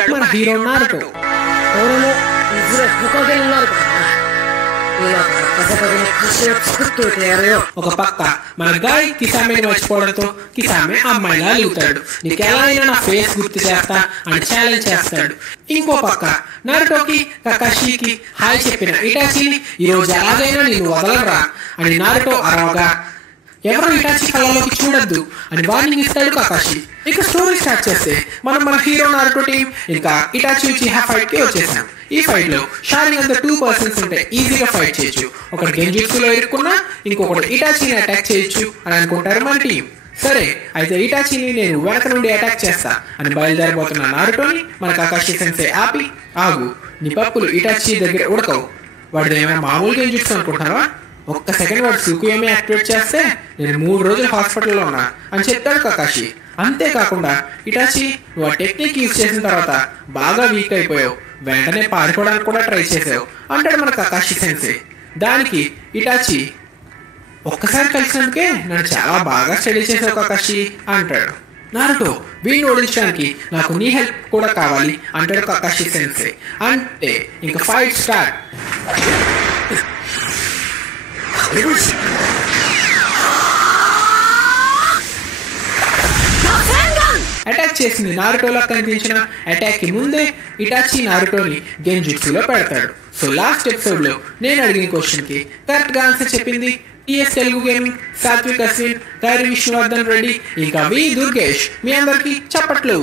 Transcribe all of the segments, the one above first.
మన hero Naruto ఒక పక్క మన గాయ్ కిసామెని మర్చిపోవడంతో కిసామె అమ్మాయిలా అలుగుతాడు. నీకు ఎలా అయినా నా ఫేస్ గుర్తు చేస్తా అని ఛాలెంజ్ చేస్తాడు. ఇంకో పక్క నారుటోకి కకాషికి హాయ్ చెప్పిన ఇటాచిని ఈ రోజు ఎలాగైనా నేను వదలరా అని నారుటో అరవగా ఎవరు ఇటాచి కళ్ళలోకి చూడొద్దు అని వార్నింగ్ ఇస్తాడు కకాషి. ఇక స్టోరీ స్టార్ట్ చేస్తే మనం మన హీరో నారుటో టీం ఇంకా ఇటాచి ఉచిహా ఫైట్ కి వచ్చేసాం. ఈ ఫైట్ లో షారింగ్ అంతా 2 పర్సన్స్ ఉంటే ఈజీగా ఫైట్ చేయొచ్చు. ఒకటి గెంజుట్సులో ఇరుక్కున్నా ఇంకొకటి ఇటాచిని అటాక్ చేయొచ్చు అని అనుకుంటారు మన టీం. సరే అయితే ఇటాచిని నేను వెనక నుండి అటాక్ చేస్తా అని బయలుదేరబోతున్న నారుటోని మన కకాషి సెన్సే ఆపి, ఆగు, నీ పప్పులు ఇటాచి దగ్గర ఉడకవు, వాడిది ఏమైనా మామూలు గెంజుట్సు అనుకుంటున్నావా? ఒక్క సెకండ్ వాడు సుకుయోమి యాక్టివేట్ చేస్తే నేను 3 రోజులు హాస్పిటల్లో ఉన్నా అని చెప్తాడు కకాషి. అంతేకాకుండా ఇటాచి నువ్వు ఆ టెక్నిక్ యూజ్ చేసిన తర్వాత బాగా వీక్ అయిపోయావు, వెంటనే పారిపోవడానికి కూడా ట్రై చేసావు అంటాడు మన కకాషి సెన్సే. దానికి ఇటాచి ఒక్కసారి కలిసినందుకే నన్ను చాలా బాగా స్టడీ చేసావు కకాషి అంటాడు. నారుటో వీడిని ఓడించడానికి నాకు నీ హెల్ప్ కూడా కావాలి అంటాడు కకాషి సెన్సే. అంటే ఇంకా ఫైట్ స్టార్ట్. అటాక్ చేసింది నారుటోలా కనిపించిన అటాక్ కి ముందే ఇటాచి నారుటోని గెంజుట్సులో పెడతాడు. సో లాస్ట్ ఎపిసోడ్ లో నేను అడిగిన క్వశ్చన్ కి కరెక్ట్ గా ఆన్సర్ చెప్పింది టీఎస్ తెలుగు గేమింగ్, సాత్విక్ అశ్విన్, కైరి విష్ణువర్ధన్ రెడ్డి, ఇంకా వి దుర్గేష్. మీ అందరికి చప్పట్లు.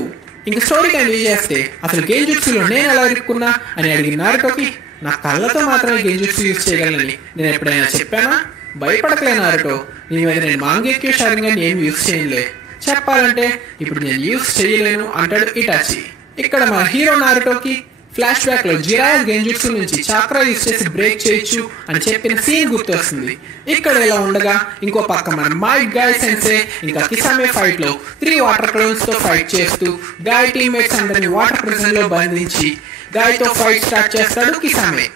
ఇంక స్టోరీ కంటిన్యూ చేస్తే అసలు గెంజుట్సులో నేను ఎలా ఇరుక్కున్నా అని అడిగిన నారుటోకి నా కళ్ళతో మాత్రమే గెంజుట్సు యూజ్ చేయగలనని నేను ఎప్పుడైనా చెప్పానా? భయపడకలే నారుటో, నీ మీద నేను మాంగెక్యూ షారింగాన్ని ఏం యూజ్ చేయలే, చెప్పాలంటే ఇప్పుడు నేను యూజ్ చేయలేను అంటాడు ఇటాచి. ఇక్కడ మన హీరో నారుటోకి ఫ్లాష్ బ్యాక్ లో జిరాయా గెంజుట్సు నుంచి చాక్రా యూజ్ చేసి బ్రేక్ చేయొచ్చు అని చెప్పిన సీన్ గుర్తొస్తుంది. ఇక్కడ ఇలా ఉండగా ఇంకో పక్క మన మైట్ గాయ్ సెన్సే ఇంకా కిసామె ఫైట్ లో 3 వాటర్ క్లోన్స్ తో ఫైట్ చేస్తూ గాయ్ టీమ్మేట్స్ అందరినీ వాటర్ ప్రిజన్ లో బంధించి గాయ్ తో ఫైట్ స్టార్ట్ చేస్తాడు కిసామె.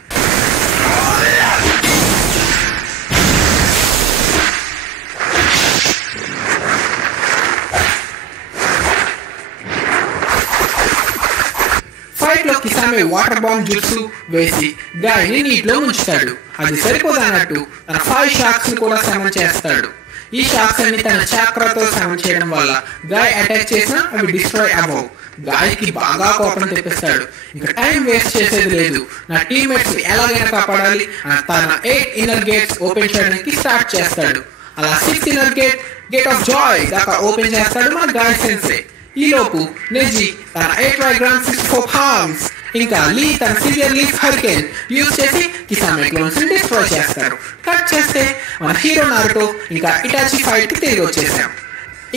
ఫైట్ లో కిసామె వాటర్ బాంబ్ జుట్సు వేసి గాయని నీటిలో ఉంచుతాడు. అది సరిపోదన్నట్టు తన 5 షాక్స్ ని కూడా సమన్ చేస్తాడు. ఈ షాక్స్ అన్ని తన చాక్రాతో సమన్ చేయడం వల్ల గాయ్ అటాక్ చేసినా అవి డిస్ట్రాయ్ అవ్వవు. గాయకి బాగా కోపం తెప్పిస్తాడు. ఇంకా టైం వేస్ట్ చేసేది లేదు, నా టీమ్మేట్స్ ఎలాగైనా కాపాడాలి తన 8 ఇన్నర్ గేట్స్ ఓపెన్ చేయడానికి స్టార్ట్ చేస్తాడు. అలా 6th inner gate of Joy దాకా ఓపెన్ చేస్తాడు మన గాయ్ సెన్సే. ఈలోపు నెజి తన 8 వైగ్రామ్ 64 హార్మ్స్ ఇంకా లీ తన సివియర్ లీఫ్ హరికేన్ యూజ్ చేసి కిసామె క్లోన్స్ ని డిస్ట్రాయ్ చేస్తారు. కట్ చేస్తే మన హీరో నారుటో ఇంకా ఇటాచి ఫైట్ కి తిరిగి వచ్చేసాం.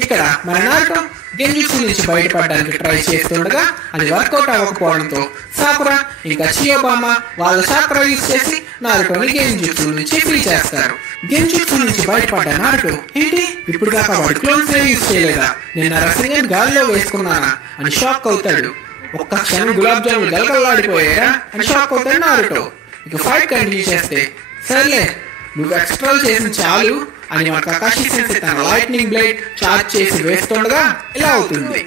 ఇక్కడ మన నారుటో గెంజుట్సు నుంచి బయటపడడానికి ట్రై చేస్తుండగా అది వర్కౌట్ అవ్వకపోవడంతో సాకురా ఇంకా చియోబామా వాళ్ళ చాక్రా యూజ్ చేసి నారుటోని గెంజుట్సు నుంచి ఫ్రీ చేస్తారు. గెంజుట్సు నుంచి బయటపడ్డ నారుటో ఏంటి ఇప్పుడు దాకా వాడు క్లోన్స్ యూజ్ చేయలేదా, నేను రసింగన్ గాల్లో వేసుకున్నానా అని షాక్ అవుతాడు. ఒక్క క్షణం గులాబ్ జాములు గలగల్లాడిపోయారా అని షాక్ అవుతాడు నారుటో. ఇక ఫైట్ కంటిన్యూ చేస్తే సర్లే నువ్వు ఎక్స్ట్రా చేసిన చాలు అని మన కకాషి సెన్సే తన లైట్నింగ్ బ్లేడ్ చార్జ్ చేసి వేస్తుండగా ఇలా అవుతుంది.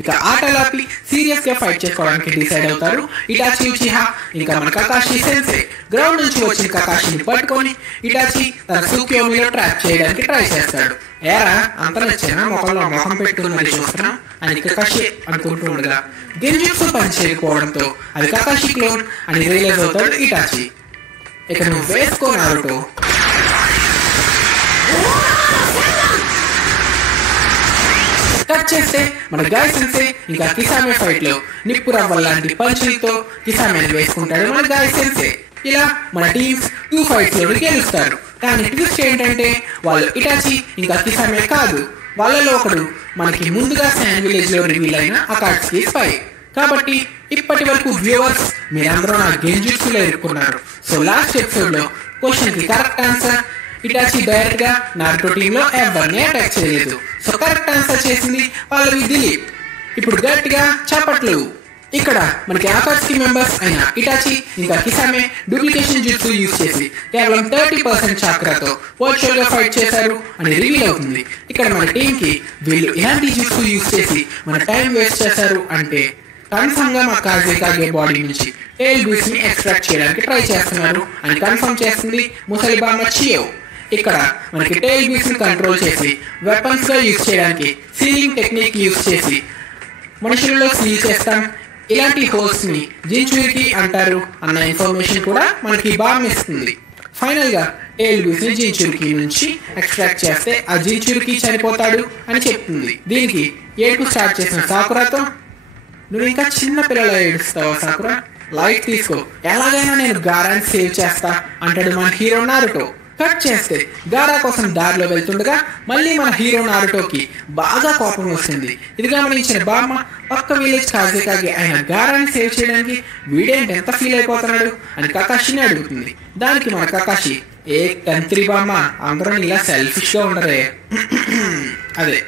ఇక ఆటలాపి సీరియస్ గా ఫైట్ చేసుకోవడానికి డిసైడ్ అవుతారు ఇటాచి ఉచిహా ఇంకా మన కకాషి సెన్సే. గ్రౌండ్ నుంచి వచ్చిన కకాషిని పట్టుకొని ఇటాచి తన సుక్యోమిలో ట్రాప్ చేయడానికి ట్రై చేస్తాడు. ఏరా అంత నచ్చేనా మొక్కల్లో మొహం పెట్టుకుని మరి చూస్తున్నాం అని కకాషి అనుకుంటూ ఉండగా గెంజుట్సు పని చేయకపోవడంతో అది కకాషి క్లోన్ అని రియలైజ్ అవుతాడు ఇటాచి. ఇక నువ్వు వేసుకో నారుటో. కట్ చేస్తే మన గాయ్ సెన్సే ఇంకా కిసామె ఫైట్ లో నిప్పు రవ్వల లాంటి పంచులతో కిసామెని వేసుకుంటాడు మన గాయ్ సెన్సే. ఇలా మన టీమ్స్ 2 ఫైట్స్ లో గెలుస్తారు. కానీ ట్విస్ట్ ఏంటంటే వాళ్ళు ఇటాచి ఇంకా కిసామె కాదు, వాళ్ళలో ఒకడు మనకి ముందుగా శాన్ విలేజ్ లో రివీల్ అయిన అకాట్సుకి స్పై. కాబట్టి ఇప్పటి వరకు వ్యూవర్స్ మీరందరూ నా గెంజుట్సులో ఇరుక్కున్నారు. సో లాస్ట్ ఎపిసోడ్ లో క్వశ్చన్ కి కరెక్ట్ ఆన్సర్ ఇటాచి డైరెక్ట్ గా నారుటో టీమ్ లో ఎవరిని అటాక్ చేయలేదు. సో కరెక్ట్ ఆన్సర్ చేసింది పల్లవి దిలీప్. ఇప్పుడు గట్టిగా చప్పట్లు. ఇక్కడ మనకి ఆకాట్స్కి మెంబర్స్ అయిన ఇటాచి ఇంకా కిసామే డూప్లికేషన్ జుట్సు యూజ్ చేసి కేవలం 30% చాక్రాతో వర్చువల్ గా ఫైట్ చేశారు అని రివీల్ అవుతుంది. ఇక్కడ మన టీమ్ కి వీళ్ళు ఇలాంటి జుట్సు యూజ్ చేసి మన టైం వేస్ట్ చేశారు అంటే కన్ఫర్మ్ గా మా కాజే బాడీ నుంచి టెయిల్ బీస్ ని ఎక్స్ట్రాక్ట్ చేయడానికి ట్రై చేస్తున్నారు అని కన్ఫర్మ్ చేస్తుంది ముసలి బామ్మ చియో. ఇక్కడ మనకి టెయిల్ బీస్ ని కంట్రోల్ చేసి వెపన్స్ గా యూజ్ చేయడానికి సీలింగ్ టెక్నిక్ యూజ్ చేసి మనుషులలో సీల్ చేస్తాం. ఇలాంటి హోల్స్ ని జించురికి అంటారు అన్న ఇన్ఫర్మేషన్ కూడా మనకి బామ్ ఇస్తుంది. ఫైనల్ గా టెయిల్ బీస్ ని జించురికి నుంచి ఎక్స్ట్రాక్ట్ చేస్తే ఆ జించురికి చనిపోతాడు అని చెప్తుంది. దీనికి ఏడుపు స్టార్ట్ చేసిన సాకురాతో, నువ్వు ఇంకా చిన్న పిల్లల ఏడుస్తావా సాకురా, లైట్ తీసుకో, ఎలాగైనా నేను గారాన్ని సేవ్ చేస్తా అంటాడు మన హీరో నారుటో. కట్ చేస్తే గారా కోసం దారిలో వెళ్తుండగా మళ్ళీ మన హీరో నారుటోకి బాగా కోపం వస్తుంది. ఇది గమనించిన బామ్మ పక్క విలేజ్ కాజే ఆయన గారాన్ని సేవ్ చేయడానికి వీడేంటి ఎంత ఫీల్ అయిపోతున్నాడు అని కకాషిని అడుగుతుంది. దానికి మన కకాషి, ఏ తంత్రి బామ్మ, అందరూ ఇలా సెల్ఫిష్ గా ఉండరే. అదే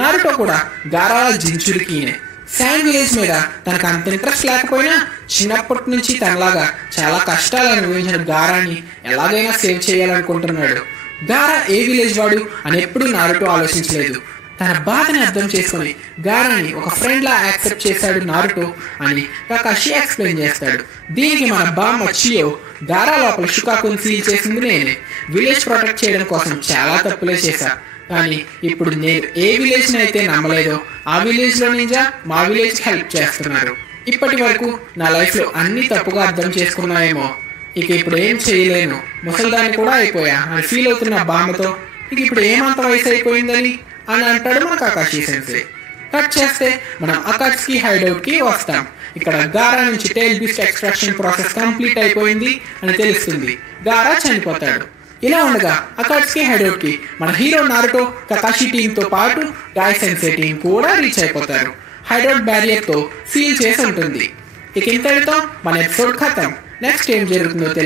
నారుటో కూడా గారా జించురికినే. శాండ్ విలేజ్ మీద తనకు అంత ఇంట్రెస్ట్ లేకపోయినా చిన్నప్పటి నుంచి తనలాగా చాలా కష్టాలు అనుభవించిన గారాని ఎలాగైనా సేవ్ చేయాలనుకుంటున్నాడు. గారా ఏ విలేజ్ వాడు అని ఎప్పుడూ నారుటో ఆలోచించలేదు. తన బాధని అర్థం చేసుకుని గారాని ఒక ఫ్రెండ్ లా యాక్సెప్ట్ చేశాడు నారుటో అని కకాషి ఎక్స్ప్లెయిన్ చేస్తాడు. దీనికి మన బామ్మ చియో, గారా లోపల షుకాకుని సీల్ చేసింది నేనే, విలేజ్ ప్రొటెక్ట్ చేయడం కోసం చాలా తప్పులే చేశా, కానీ ఇప్పుడు నేను ఏ విలేజ్ ని అయితే నమ్మలేదో ఆ విలేజ్ లో నింజా మా విలేజ్ హెల్ప్ చేస్తున్నారు. ఇప్పటి వరకు నా లైఫ్ లో అన్ని తప్పుగా అర్థం చేసుకున్నాయేమో, ఇక ఇప్పుడు ఏం చేయలేను, ముసల్దాన్ని కూడా అయిపోయా అని ఫీల్ అవుతున్న బామ్మతో, ఇక ఇప్పుడు ఏమంత వయసు అయిపోయిందని అని అంటాడు మన కకాషి సెన్సే. కట్ చేస్తే మనం అకాట్స్కి హైడౌట్ కి వస్తాం. ఇక్కడ గారా నుంచి tail beast extraction process complete అయిపోయింది అని తెలుస్తుంది. గారా చనిపోతాడు. ఇలా ఉండగా అకాట్స్కి హైడౌట్ కి మన హీరో నారుటో కకాషి టీమ్ తో పాటు గాయ్ సెన్సే టీం కూడా రీచ్ అయిపోతారు. హైడౌట్ బ్యారియర్ తో సీల్ చేసి ఉంటుంది. ఇక ఇంతటితో మన ఎపిసోడ్ ఖతం. నెక్స్ట్ ఏం జరుగుతుందో తెలుసు.